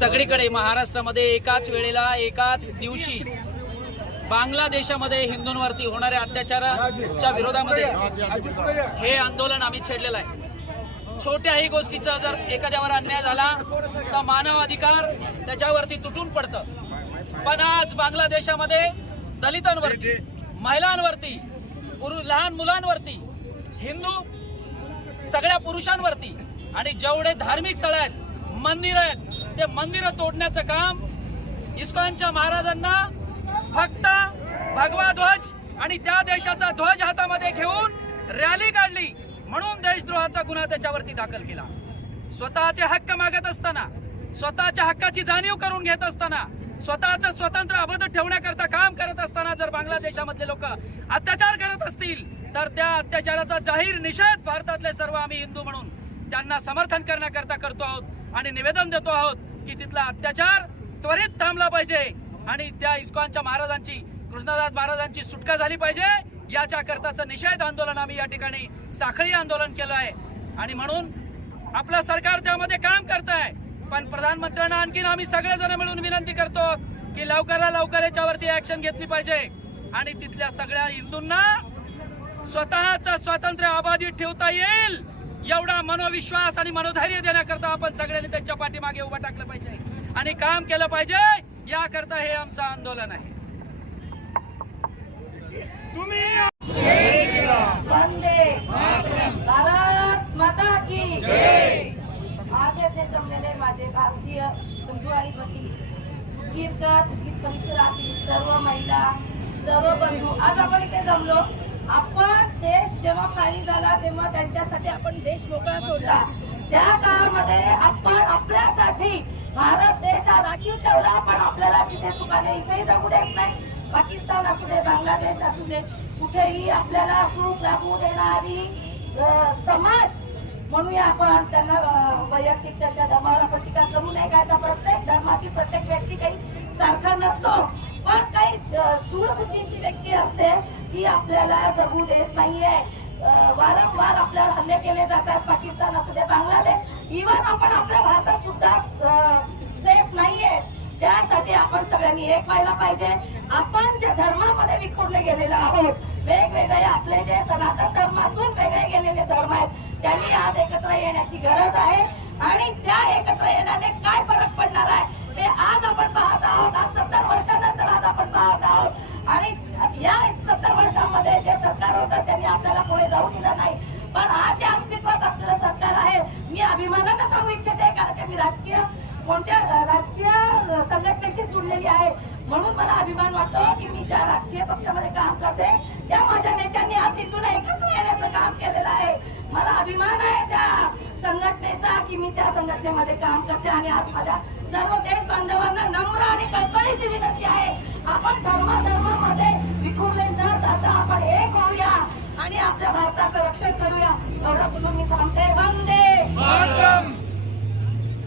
सगळीकडे महाराष्ट्रामध्ये एकाच वेळेला एकाच दिवशी बांगलादेशामध्ये हिंदूंवरती होणाऱ्या अत्याचाराच्या विरोधामध्ये हे आंदोलन आम्ही छेडलेलं आहे. छोट्याही गोष्टीचा जर एखाद्यावर अन्याय झाला तर मानव अधिकार त्याच्यावरती तुटून पडतं. पण आज बांगलादेशामध्ये दलितांवरती महिलांवरती पुरु लहान मुलांवरती हिंदू सगळ्या पुरुषांवरती आणि जेवढे धार्मिक स्थळ आहेत मंदिर आहेत ते मंदिरं तोडण्याचं काम इस्कॉनच्या महाराजांना फक्त भगवा ध्वज आणि त्या देशाचा ध्वज हातामध्ये घेऊन रॅली काढली म्हणून देशद्रोहाचा गुन्हा त्याच्यावरती दाखल केला. स्वतःचे हक्क मागत असताना स्वतःच्या हक्काची जाणीव करून घेत असताना स्वतःचं स्वतंत्र अबद्ध ठेवण्याकरता काम करत असताना जर बांगलादेशामधले लोक अत्याचार करत असतील तर त्या अत्याचाराचा जाहीर निषेध भारतातले सर्व आम्ही हिंदू म्हणून त्यांना समर्थन करण्याकरता करतो आहोत आणि निवेदन देतो आहोत. की तिथला अत्याचार त्वरित थांबला पाहिजे. आणि त्या इस्कॉनच्या महाराजांची कृष्णदास महाराजांची सुटका झाली पाहिजे. याच्या करताचं निषेध आंदोलन आम्ही या ठिकाणी साखळी आंदोलन केलं आहे. आणि म्हणून आपलं सरकार त्यामध्ये काम करत आहे पण प्रधानमंत्र्यांना आणखीन आम्ही सगळेजण मिळून विनंती करतो की लवकरात लवकर याच्यावरती ऍक्शन घेतली पाहिजे. आणि तिथल्या सगळ्या हिंदूंना स्वतःचं स्वातंत्र्य अबाधित ठेवता येईल. एवढा मनोविश्वास आणि मनोधैर्य देण्याकरता आपण सगळ्यांनी त्यांच्या पाठीमागे उभं टाकलं पाहिजे. आणि काम केलं पाहिजे याकरता हे आमचं आंदोलन आहे. वंदे भारत माता की आज येथे जमलेले माझे भारतीय बंधू आणि भगिनी उदगीरकर उदगीर परिसरातील सर्व महिला सर्व बंधू आज आपण इथे जमलो. आपण देश जेव्हा खाली झाला तेव्हा त्यांच्यासाठी आपण देश मोकळा सोडला. त्या काळामध्ये आपण आपल्यासाठी भारत देश हा राखीव ठेवला पण आपल्याला तिथे सुखाने इथेही जगू देत नाही. पाकिस्तान असू दे बांगलादेश असू दे कुठेही आपल्याला सुख लागू देणारी समाज म्हणूया आपण. त्यांना वैयक्तिक त्यांच्या धर्मावर आपण टीका करू नये काय तर प्रत्येक धर्मातील प्रत्येक व्यक्ती काही सारखा नसतो. पण काही सूडबुद्धीची व्यक्ती असते ती आपल्याला जगू देत नाहीये. वारंवार आपल्यावर हल्ले केले जातात. पाकिस्तान असू दे बांगलादेश. इव्हन आपण आपल्या भारतात सुद्धा सेफ नाहीये. त्यासाठी आपण सगळ्यांनी एक व्हायला पाहिजे. आपण ज्या धर्मामध्ये विखुरले गेलेलो आहोत वेगवेगळे आपले जे सनातन धर्मातून वेगळे गेलेले धर्म आहेत त्यांनी आज एकत्र येण्याची गरज आहे. आणि त्या एकत्र येण्याने काय फरक पडणार आहे हे आज आपण पाहत आहोत. आज सत्तर वर्षानंतर आज आपण पाहत आहोत. आणि या सत्तर वर्षामध्ये जे सरकार होतं त्यांनी आपल्याला पुढे जाऊ दिलं नाही. पण आज जे अस्तित्वात असलेलं सरकार आहे मी अभिमानानं सांगू इच्छिते कारण की मी राजकीय कोणत्या राजकीय संघटनेशी जुडलेली आहे. म्हणून मला अभिमान वाटतो की मी ज्या राजकीय पक्षामध्ये काम करते त्या माझ्या नेत्यांनी आज हिंदूला एकत्र येण्याचं काम केलेलं आहे. मला अभिमान आहे संघटनेचा की मी त्या संघटनेमध्ये काम करते आणि आज माझ्या सर्व देश बांधवांना नम्र आणि कल्पनेची विनंती आहे. आपण धर्माधर्मामध्ये विखुरले न जाता आपण एक होऊया आणि आपल्या भारताचं रक्षण करूया. एवढं बोलून मी थांबते.